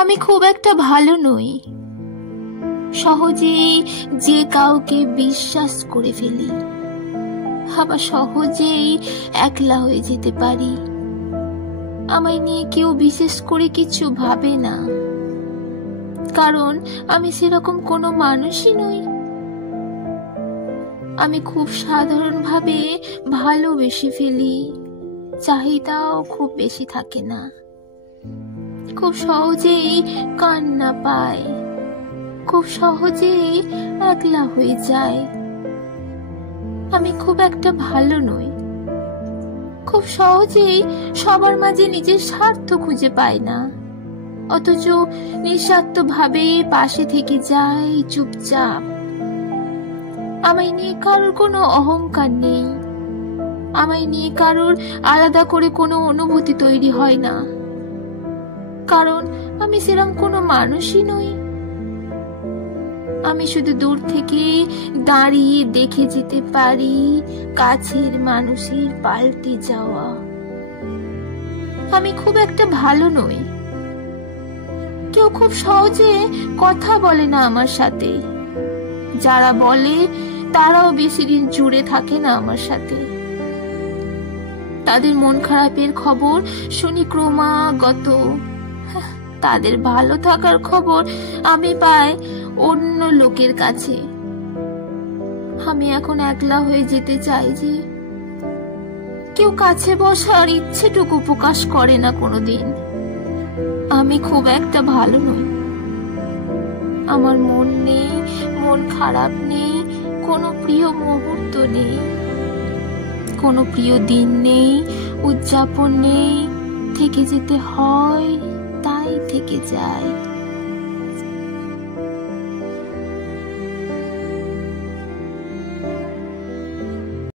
আমি খুব একটা ভালো নই। সহজেই যে কাউকে বিশ্বাস করে ফেলি, আবার সহজেই একলা হয়ে যেতে পারি। আমায় নিয়ে কেউ বিশেষ করে কিছু ভাবে না, কারণ আমি সেরকম কোনো মানুষই নই। আমি খুব সাধারণভাবে ভালোবেসে ফেলি, চাহিদাও খুব বেশি থাকে না। খুব সহজেই কান্না পায়, খুব সহজেই একলা হয়ে যায়। আমি খুব একটা ভালো নই। খুব সহজেই সবার মাঝে নিজের স্বার্থ খুঁজে পাই না, অথচ নিঃস্বার্থভাবে পাশে থেকে যাই চুপচাপ। আমায় নিয়ে কারোর কোনো অহংকার নেই, আমায় নিয়ে কারোর আলাদা করে কোনো অনুভূতি তৈরি হয় না, কারণ আমি সেরকম কোনো মানুষই নই। আমি শুধু দূর থেকে দাঁড়িয়ে দেখে যেতে পারি কাছের মানুষের পাল্টে যাওয়া। আমি খুব একটা ভালো নই। কেউ খুব সহজে কথা বলে না আমার সাথে, যারা বলে তারাও বেশি দিন জুড়ে থাকে না আমার সাথে। তাদের মন খারাপের খবর শুনি ক্রমাগত, তাদের ভালো থাকার খবর আমি পাই অন্য লোকের কাছে। আমি এখন একলা হয়ে যেতে চাই যে কেউ কাছে বসার ইচ্ছেটুকু প্রকাশ করে না কোনোদিন। আমি খুব একটা ভালো নই। আমার মন নেই, মন খারাপ নেই, কোনো প্রিয় মুহূর্ত নেই, কোনো প্রিয় দিন নেই, উদযাপন নেই। থেকে যেতে হয় তাই থেকে যায়।